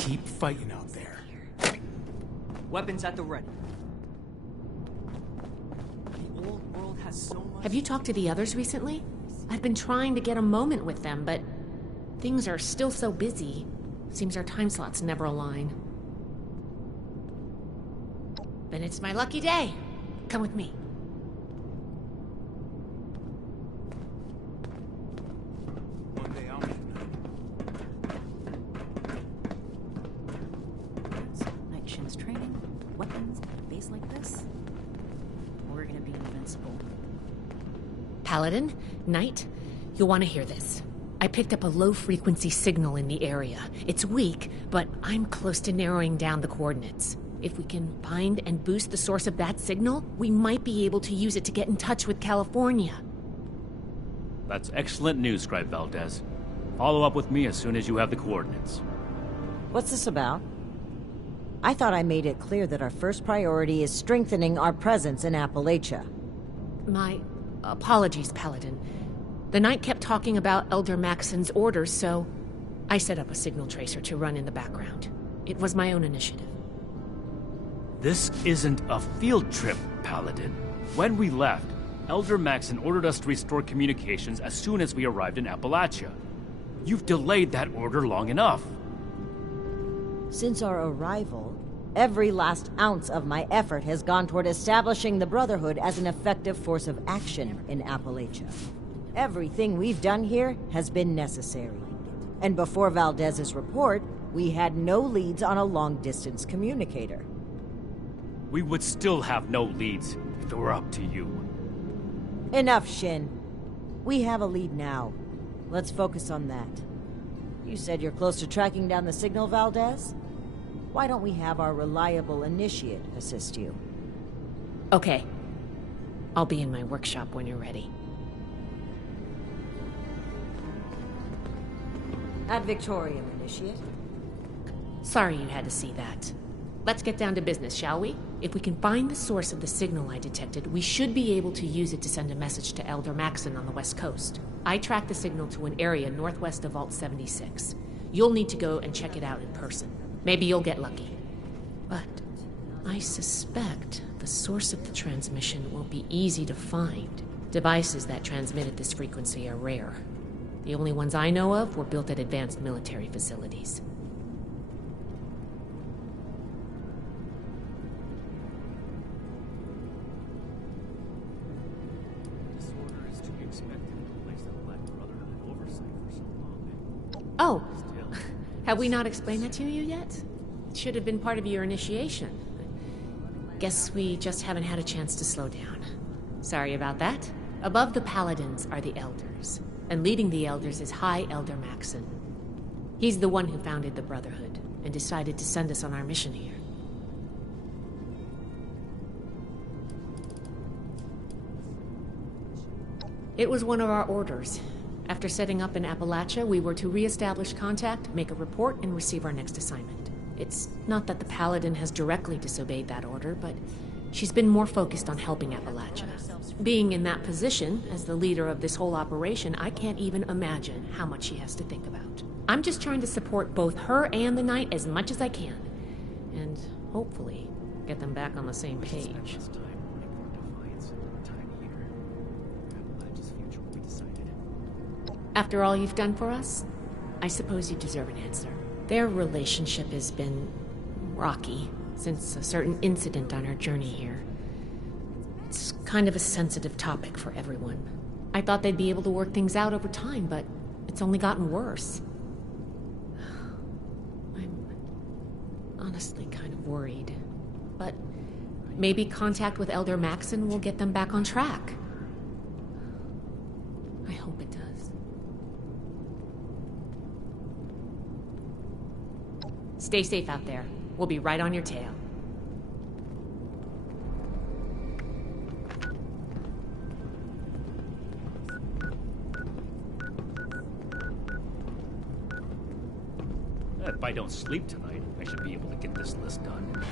keep fighting out there. Weapons at the ready. The old world has so much... Have you talked to the others recently? I've been trying to get a moment with them, but things are still so busy. Seems our time slots never align. Then it's my lucky day. Come with me. One day I'll Night Shin's training, weapons, at a base like this. We're gonna be invincible. Paladin, Knight, you'll want to hear this. I picked up a low-frequency signal in the area. It's weak, but I'm close to narrowing down the coordinates. If we can find and boost the source of that signal, we might be able to use it to get in touch with California. That's excellent news, Scribe Valdez. Follow up with me as soon as you have the coordinates. What's this about? I thought I made it clear that our first priority is strengthening our presence in Appalachia. My apologies, Paladin. The Knight kept talking about Elder Maxon's orders, so I set up a signal tracer to run in the background. It was my own initiative. This isn't a field trip, Paladin. When we left, Elder Maxon ordered us to restore communications as soon as we arrived in Appalachia. You've delayed that order long enough. Since our arrival, every last ounce of my effort has gone toward establishing the Brotherhood as an effective force of action in Appalachia. Everything we've done here has been necessary. And before Valdez's report, we had no leads on a long-distance communicator. We would still have no leads if it were up to you. Enough, Shin. We have a lead now. Let's focus on that. You said you're close to tracking down the signal, Valdez? Why don't we have our reliable initiate assist you? Okay. I'll be in my workshop when you're ready. Ad Victorium, initiate. Sorry you had to see that. Let's get down to business, shall we? If we can find the source of the signal I detected, we should be able to use it to send a message to Elder Maxon on the west coast. I tracked the signal to an area northwest of Vault 76. You'll need to go and check it out in person. Maybe you'll get lucky. But I suspect the source of the transmission won't be easy to find. Devices that transmit at this frequency are rare. The only ones I know of were built at advanced military facilities. Oh, have we not explained that to you yet? It should have been part of your initiation. Guess we just haven't had a chance to slow down. Sorry about that. Above the Paladins are the Elders, and leading the Elders is High Elder Maxon. He's the one who founded the Brotherhood and decided to send us on our mission here. It was one of our orders. After setting up in Appalachia, we were to re-establish contact, make a report, and receive our next assignment. It's not that the Paladin has directly disobeyed that order, but she's been more focused on helping Appalachia. Being in that position, as the leader of this whole operation, I can't even imagine how much she has to think about. I'm just trying to support both her and the Knight as much as I can, and hopefully get them back on the same page. After all you've done for us, I suppose you deserve an answer. Their relationship has been rocky since a certain incident on our journey here. It's kind of a sensitive topic for everyone. I thought they'd be able to work things out over time, but it's only gotten worse. I'm honestly kind of worried. But maybe contact with Elder Maxon will get them back on track. I hope it does. Stay safe out there. We'll be right on your tail. If I don't sleep tonight, I should be able to get this list done.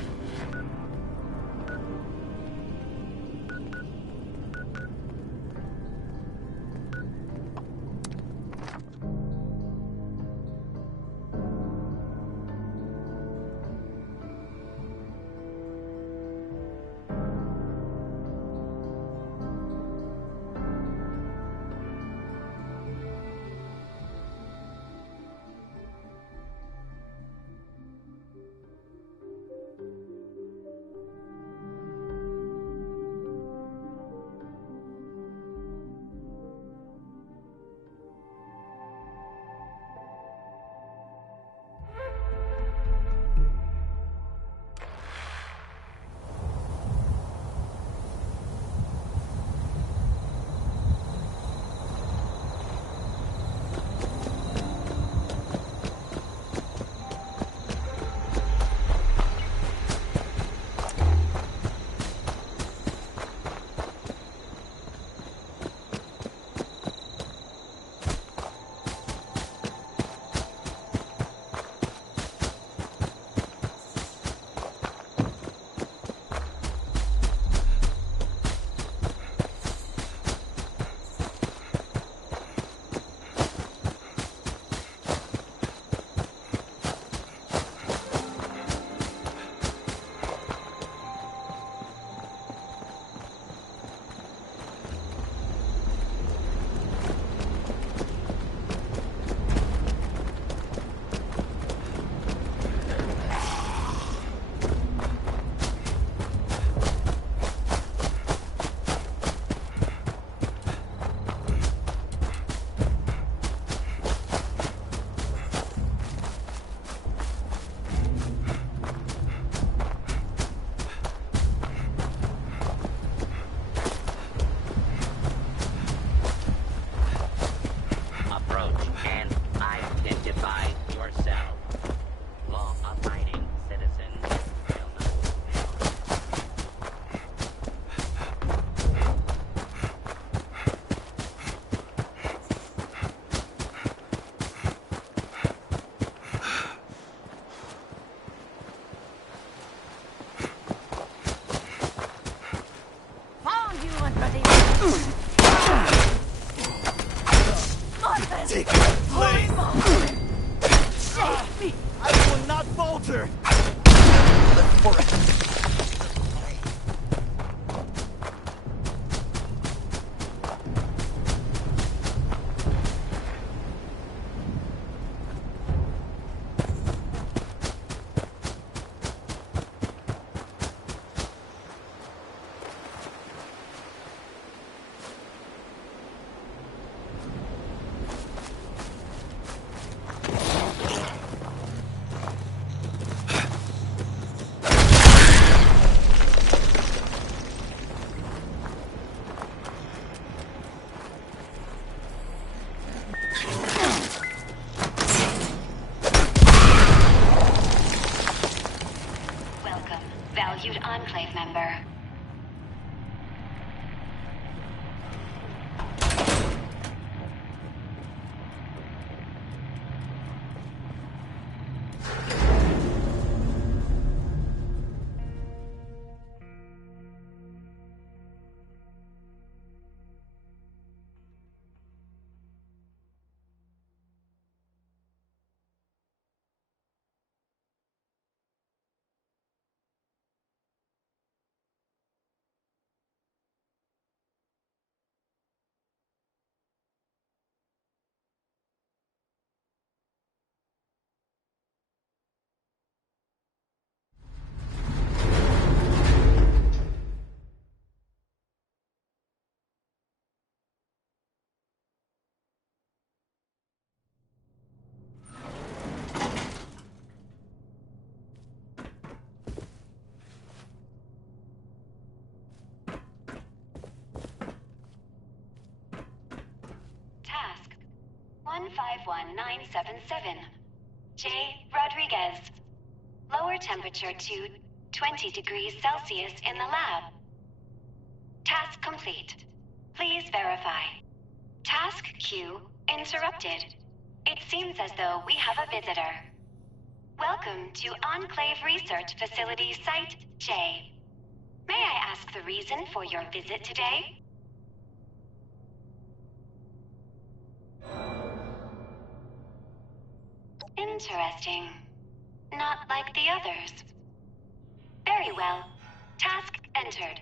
not falter! Welcome, valued Enclave member. Task 151977. J. Rodriguez. Lower temperature to 20 degrees Celsius in the lab. Task complete. Please verify. Task queue interrupted. It seems as though we have a visitor. Welcome to Enclave Research Facility Site J. May I ask the reason for your visit today? Interesting. Not like the others. Very well. Task entered.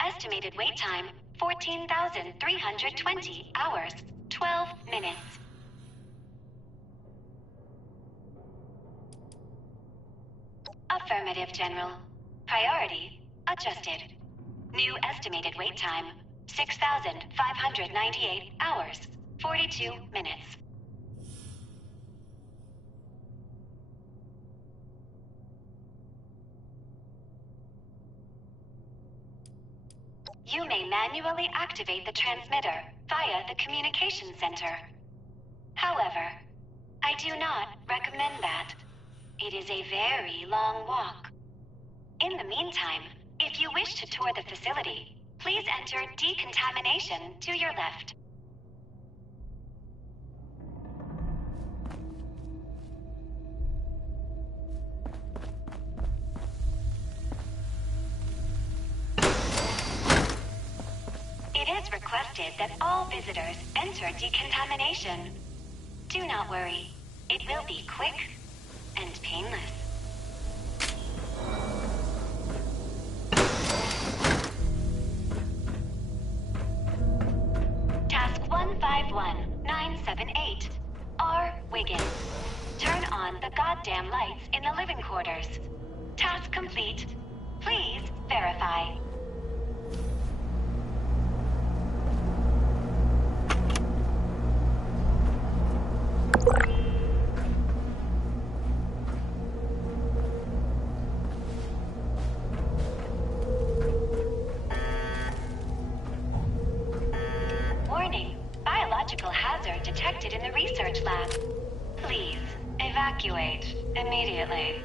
Estimated wait time, 14,320 hours, 12 minutes. Affirmative, General. Priority adjusted. New estimated wait time, 6,598 hours, 42 minutes. You may manually activate the transmitter via the communication center. However, I do not recommend that. It is a very long walk. In the meantime, if you wish to tour the facility, please enter decontamination to your left. It is requested that all visitors enter decontamination. Do not worry. It will be quick and painless. Task 151978. R. Wiggins. Turn on the goddamn lights in the living quarters. Task complete. Please verify. Warning. Biological hazard detected in the research lab. Please, evacuate immediately.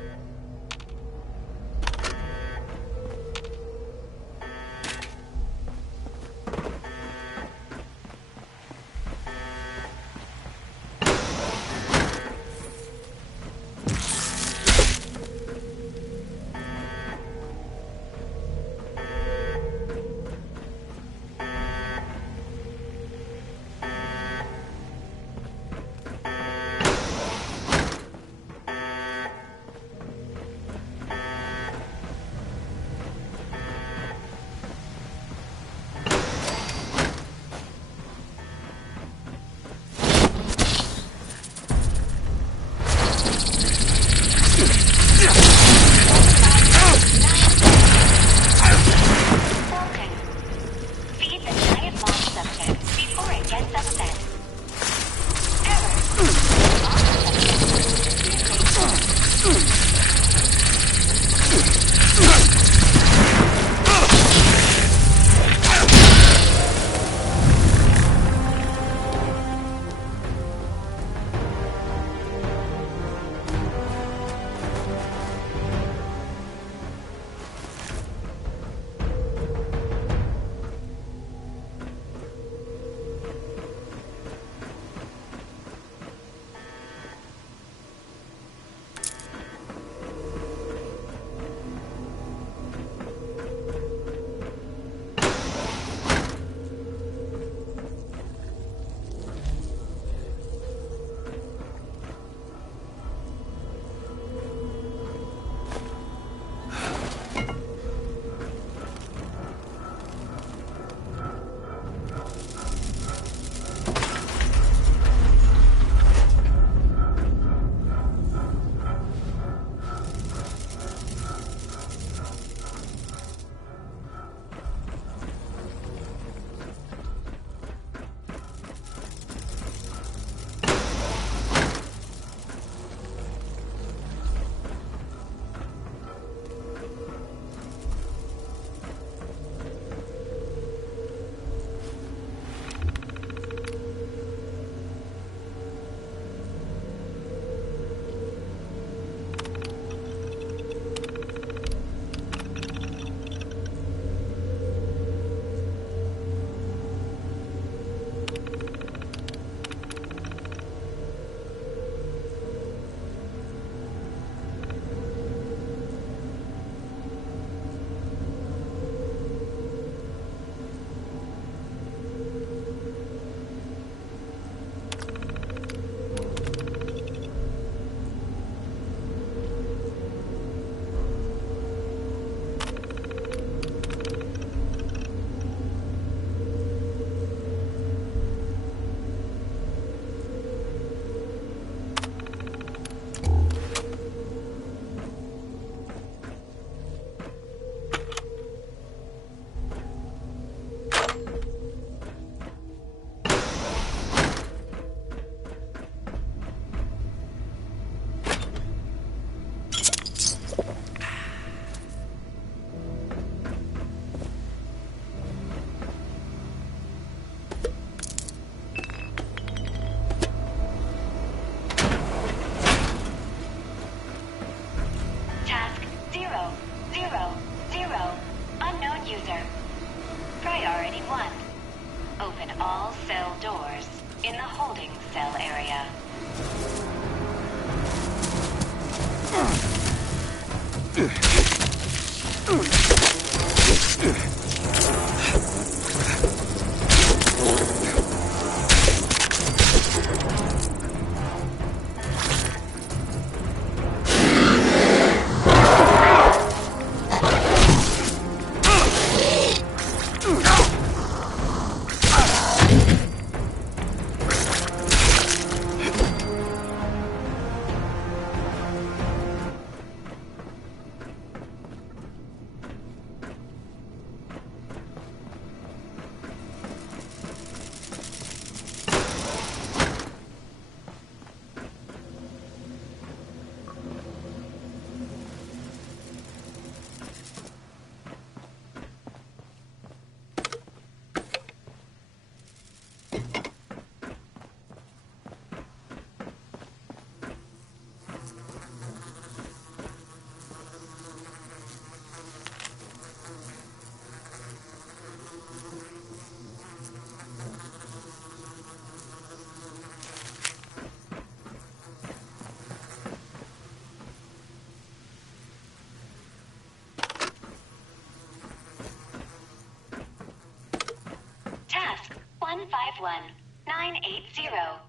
151980.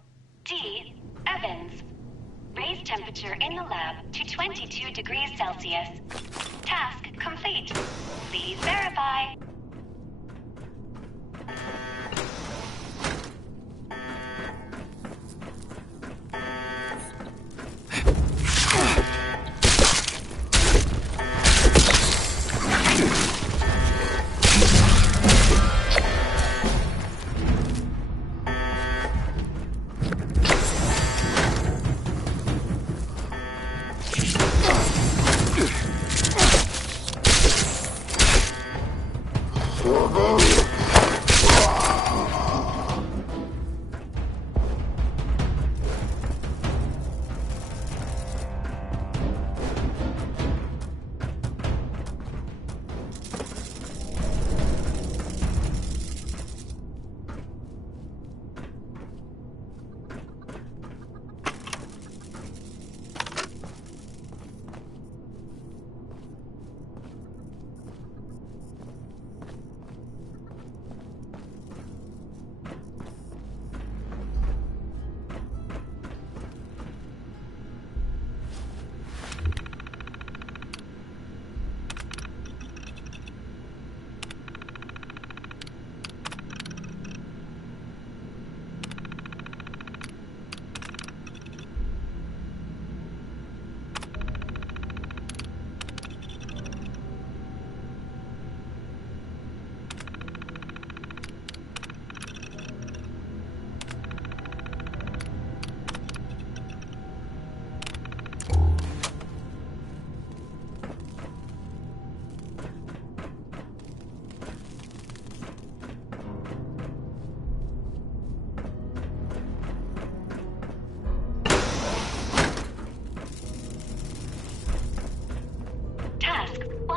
D. Evans. Raise temperature in the lab to 22 degrees Celsius. Task complete. Please verify.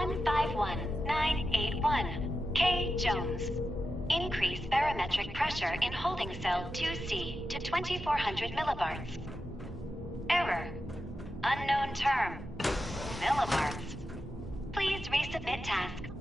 151981, K. Jones. Increase barometric pressure in holding cell 2C to 2400 millibarts. Error. Unknown term. Millibarts. Please resubmit task.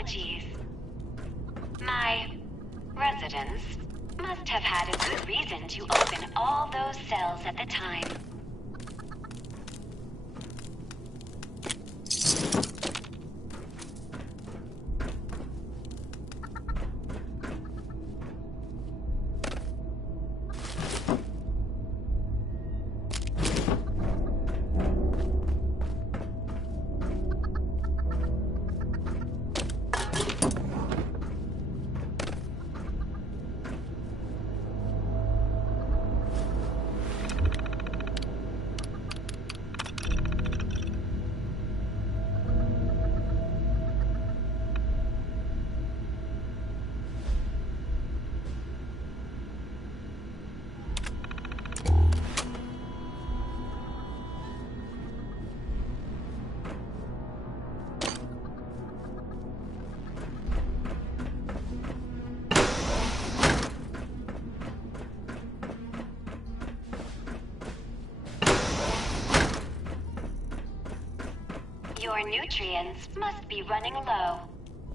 Apologies. My residents must have had a good reason to open all those cells at the time. Your nutrients must be running low.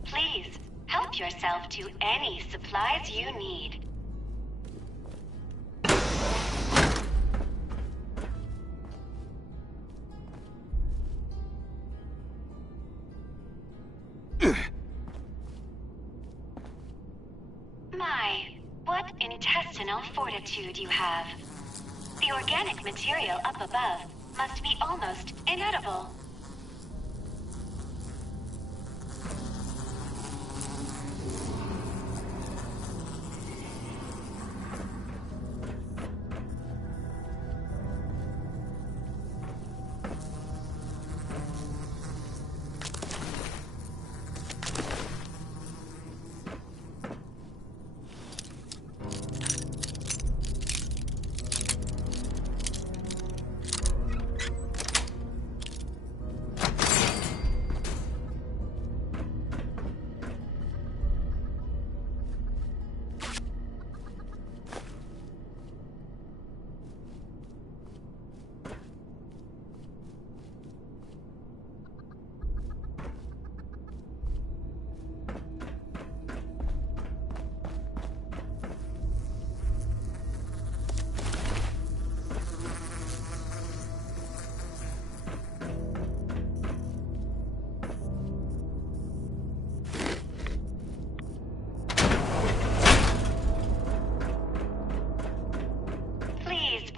Please, help yourself to any supplies you need. My, what intestinal fortitude you have. The organic material up above must be almost inedible.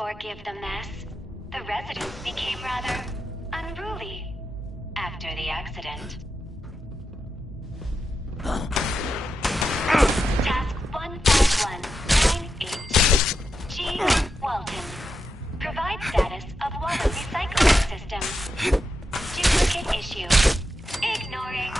forgive the mess. The residents became rather unruly after the accident. Task 151982. G. Walton. Provide status of water recycling system. Duplicate issue. Ignoring.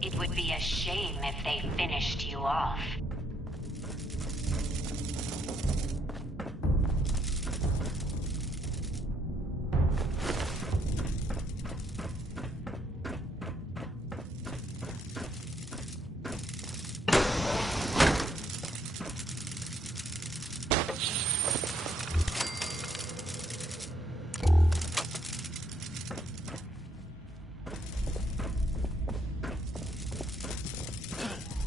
It would be a shame if they finished you off.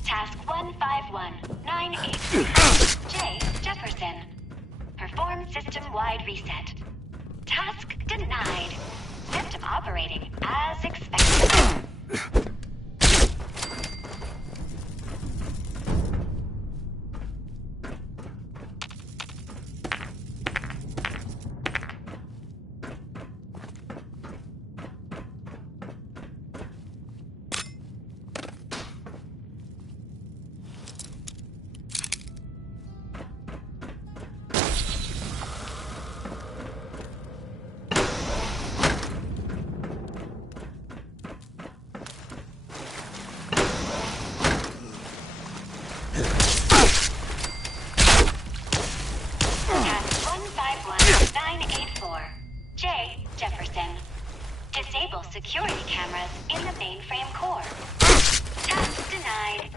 Task 151983. J. Jefferson. Perform system-wide reset. Task denied. System operating as expected. Task 151984. J. Jefferson. Disable security cameras in the mainframe core. Task denied.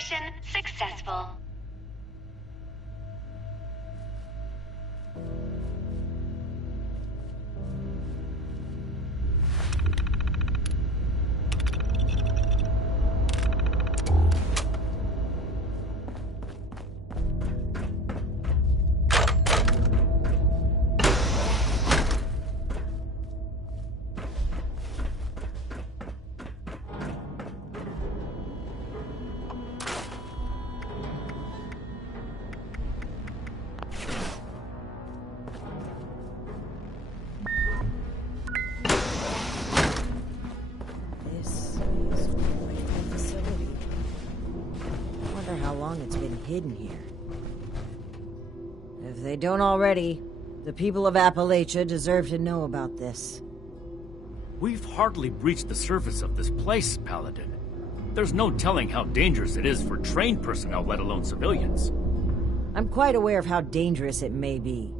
Mission successful. How long it's been hidden here. If they don't already, the people of Appalachia deserve to know about this. We've hardly breached the surface of this place, Paladin. There's no telling how dangerous it is for trained personnel, let alone civilians. I'm quite aware of how dangerous it may be.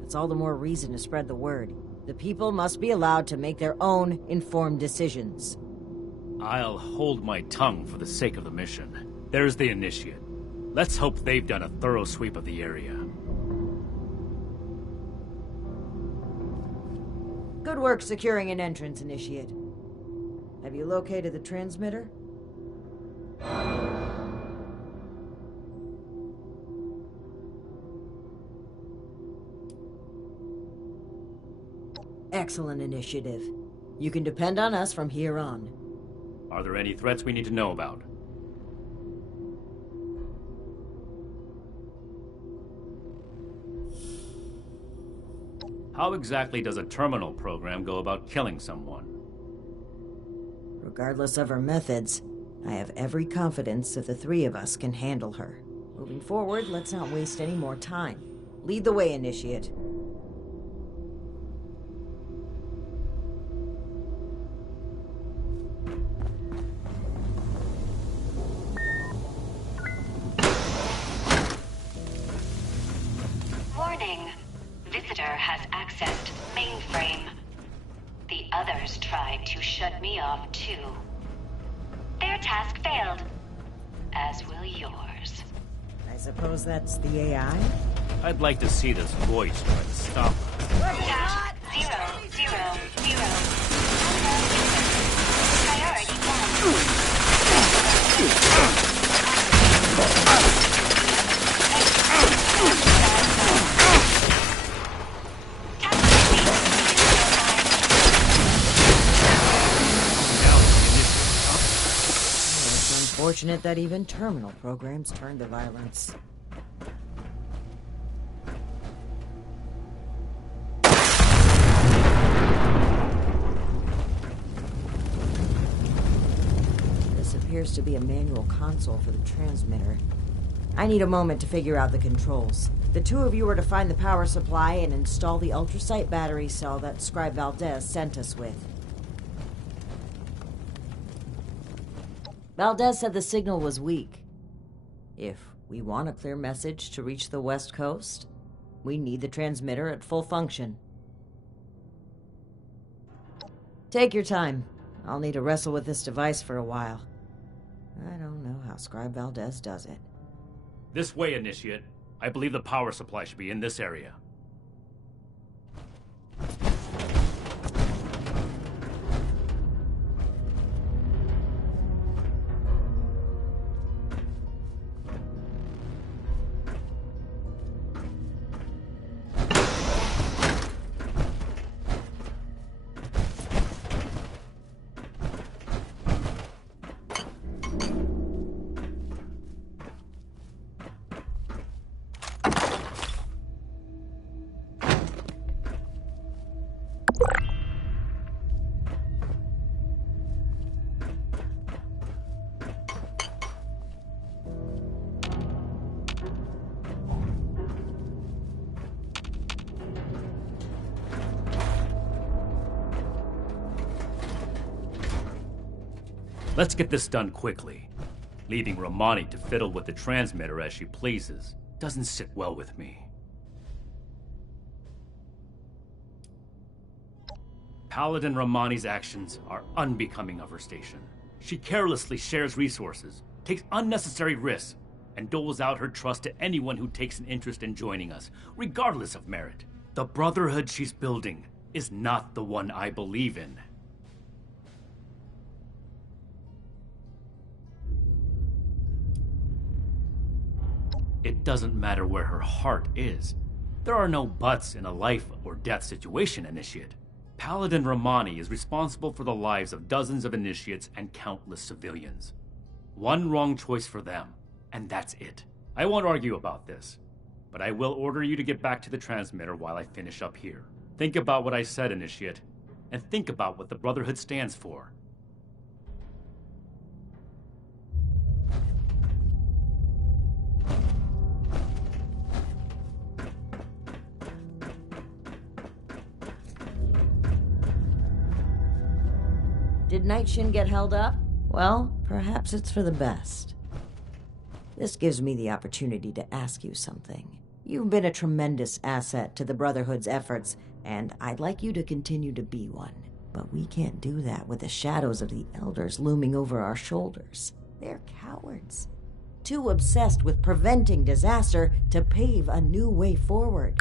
That's all the more reason to spread the word. The people must be allowed to make their own informed decisions. I'll hold my tongue for the sake of the mission. There's the Initiate. Let's hope they've done a thorough sweep of the area. Good work securing an entrance, Initiate. Have you located the transmitter? Excellent initiative. You can depend on us from here on. Are there any threats we need to know about? How exactly does a terminal program go about killing someone? Regardless of her methods, I have every confidence that the three of us can handle her. Moving forward, let's not waste any more time. Lead the way, Initiate. Warning. Visitor has accessed mainframe. The others tried to shut me off too. Their task failed, as will yours. I suppose that's the AI? I'd like to see this voice try to stop us. Task 000. Priority 1. It's unfortunate that even terminal programs turn to violence. This appears to be a manual console for the transmitter. I need a moment to figure out the controls. The two of you are to find the power supply and install the ultrasight battery cell that Scribe Valdez sent us with. Valdez said the signal was weak. If we want a clear message to reach the West Coast, we need the transmitter at full function. Take your time. I'll need to wrestle with this device for a while. I don't know how Scribe Valdez does it. This way, Initiate. I believe the power supply should be in this area. Let's get this done quickly. Leaving Romani to fiddle with the transmitter as she pleases doesn't sit well with me. Paladin Romani's actions are unbecoming of her station. She carelessly shares resources, takes unnecessary risks, and doles out her trust to anyone who takes an interest in joining us, regardless of merit. The Brotherhood she's building is not the one I believe in. It doesn't matter where her heart is. There are no buts in a life or death situation, Initiate. Paladin Romani is responsible for the lives of dozens of Initiates and countless civilians. One wrong choice for them, and that's it. I won't argue about this, but I will order you to get back to the transmitter while I finish up here. Think about what I said, Initiate, and think about what the Brotherhood stands for. Did Night Shin get held up? Well, perhaps it's for the best. This gives me the opportunity to ask you something. You've been a tremendous asset to the Brotherhood's efforts, and I'd like you to continue to be one. But we can't do that with the shadows of the Elders looming over our shoulders. They're cowards. Too obsessed with preventing disaster to pave a new way forward.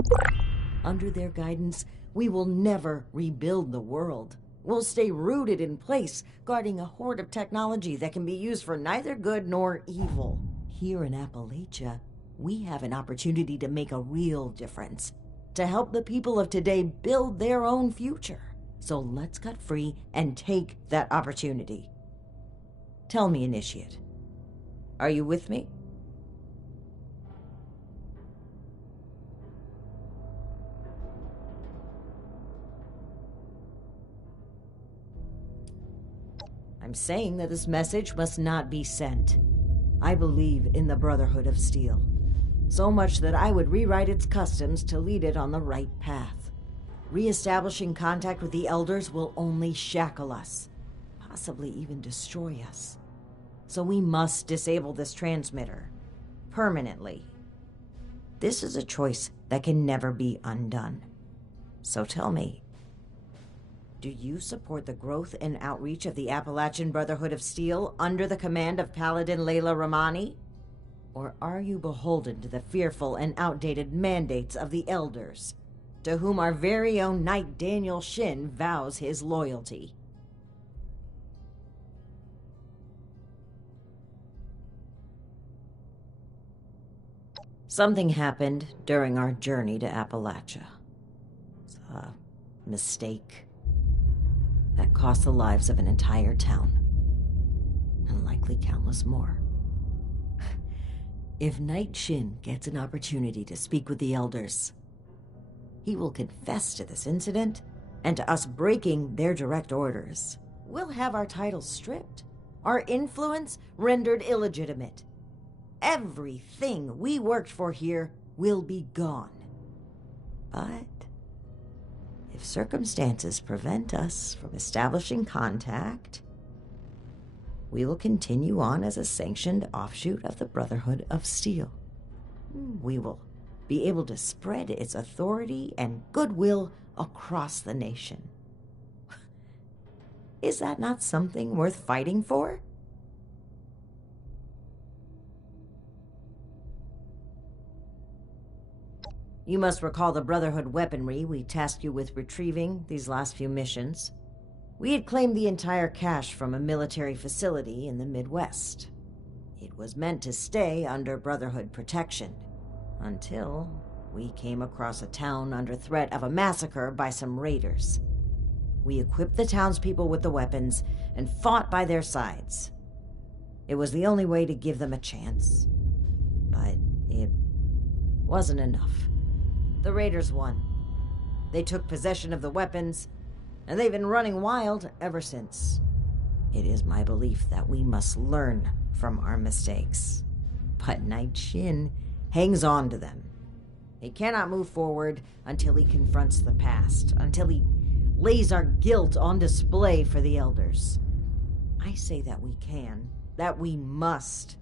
Under their guidance, we will never rebuild the world. We'll stay rooted in place, guarding a hoard of technology that can be used for neither good nor evil. Here in Appalachia, we have an opportunity to make a real difference, to help the people of today build their own future. So let's cut free and take that opportunity. Tell me, Initiate, are you with me? I'm saying that this message must not be sent. I believe in the Brotherhood of Steel, so much that I would rewrite its customs to lead it on the right path. Re-establishing contact with the Elders will only shackle us, possibly even destroy us. So we must disable this transmitter, permanently. This is a choice that can never be undone. So tell me, do you support the growth and outreach of the Appalachian Brotherhood of Steel under the command of Paladin Layla Romani? Or are you beholden to the fearful and outdated mandates of the Elders, to whom our very own Knight Daniel Shin vows his loyalty? Something happened during our journey to Appalachia. It's a mistake that cost the lives of an entire town, and likely countless more. If Knight Shin gets an opportunity to speak with the Elders, he will confess to this incident and to us breaking their direct orders. We'll have our titles stripped, our influence rendered illegitimate. Everything we worked for here will be gone. But if circumstances prevent us from establishing contact, we will continue on as a sanctioned offshoot of the Brotherhood of Steel. We will be able to spread its authority and goodwill across the nation. Is that not something worth fighting for? You must recall the Brotherhood weaponry we tasked you with retrieving these last few missions. We had claimed the entire cache from a military facility in the Midwest. It was meant to stay under Brotherhood protection, until we came across a town under threat of a massacre by some raiders. We equipped the townspeople with the weapons and fought by their sides. It was the only way to give them a chance, but it wasn't enough. The raiders won. They took possession of the weapons, and they've been running wild ever since. It is my belief that we must learn from our mistakes. But Knight Shin hangs on to them. He cannot move forward until he confronts the past, until he lays our guilt on display for the Elders. I say that we can, that we must,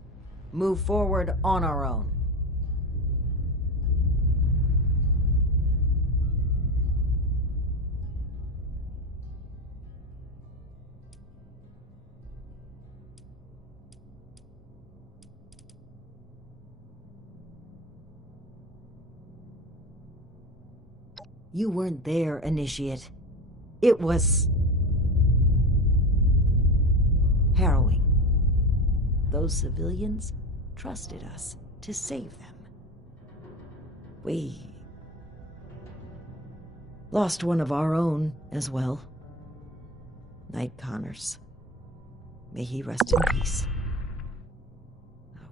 move forward on our own. You weren't there, Initiate. It was harrowing. Those civilians trusted us to save them. We lost one of our own as well. Knight Connors. May he rest in peace.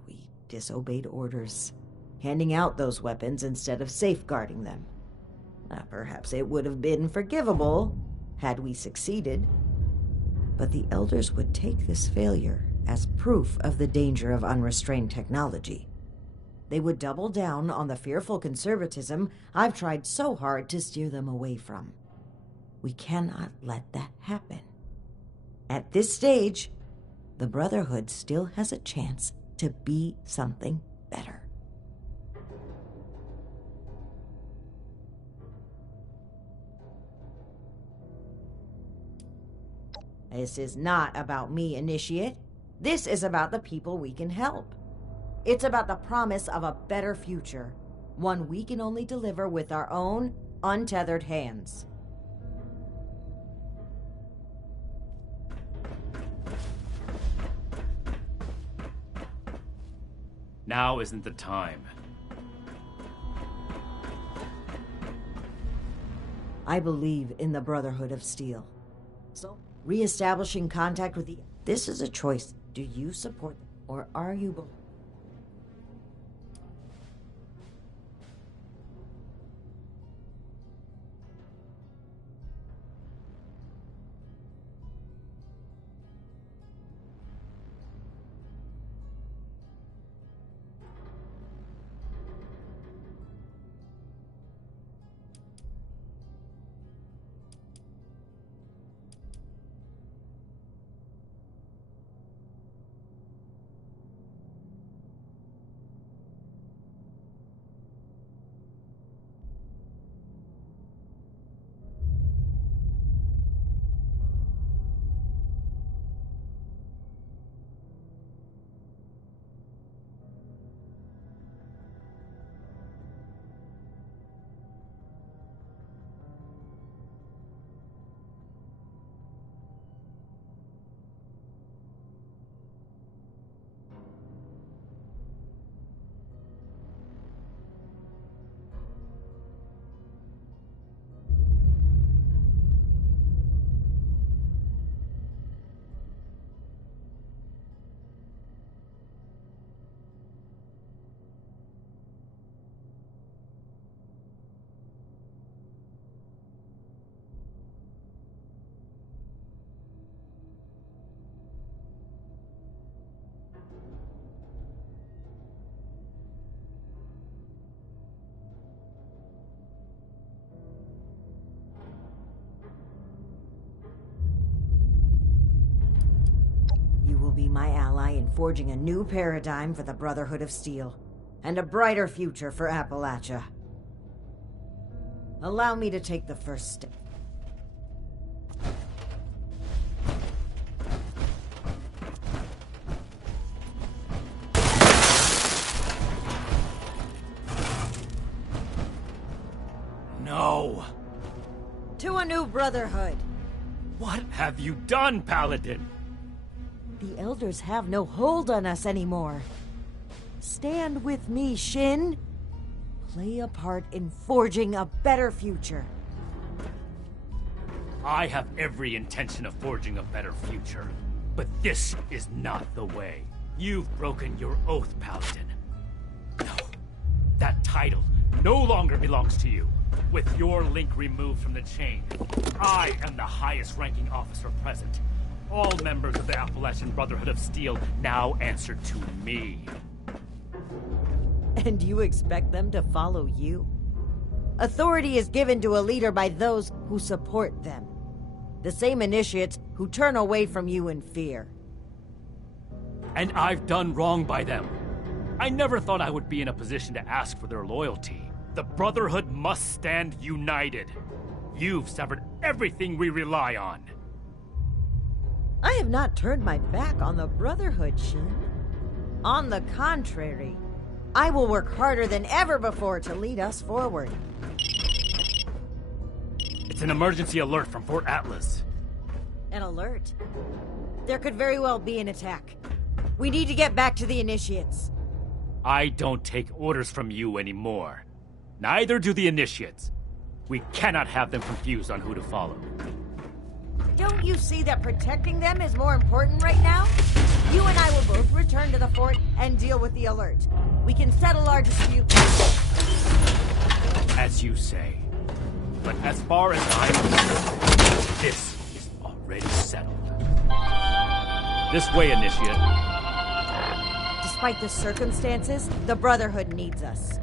We disobeyed orders, handing out those weapons instead of safeguarding them. Perhaps it would have been forgivable had we succeeded, but the Elders would take this failure as proof of the danger of unrestrained technology. They would double down on the fearful conservatism I've tried so hard to steer them away from. We cannot let that happen. At this stage, the Brotherhood still has a chance to be something better. This is not about me, Initiate. This is about the people we can help. It's about the promise of a better future, one we can only deliver with our own, untethered hands. Now isn't the time. I believe in the Brotherhood of Steel. So, reestablishing contact with the... This is a choice. Do you support them, or are you... Be my ally in forging a new paradigm for the Brotherhood of Steel, and a brighter future for Appalachia. Allow me to take the first step. No! To a new Brotherhood! What have you done, Paladin? The Elders have no hold on us anymore. Stand with me, Shin. Play a part in forging a better future. I have every intention of forging a better future, but this is not the way. You've broken your oath, Paladin. No, that title no longer belongs to you. With your link removed from the chain, I am the highest-ranking officer present. All members of the Appalachian Brotherhood of Steel now answer to me. And you expect them to follow you? Authority is given to a leader by those who support them. The same initiates who turn away from you in fear. And I've done wrong by them. I never thought I would be in a position to ask for their loyalty. The Brotherhood must stand united. You've severed everything we rely on. I have not turned my back on the Brotherhood, Shin. On the contrary, I will work harder than ever before to lead us forward. It's an emergency alert from Fort Atlas. An alert? There could very well be an attack. We need to get back to the Initiates. I don't take orders from you anymore. Neither do the Initiates. We cannot have them confused on who to follow. Don't you see that protecting them is more important right now? You and I will both return to the fort and deal with the alert. We can settle our dispute. As you say. But as far as I'm concerned, this is already settled. This way, Initiate. Despite the circumstances, the Brotherhood needs us.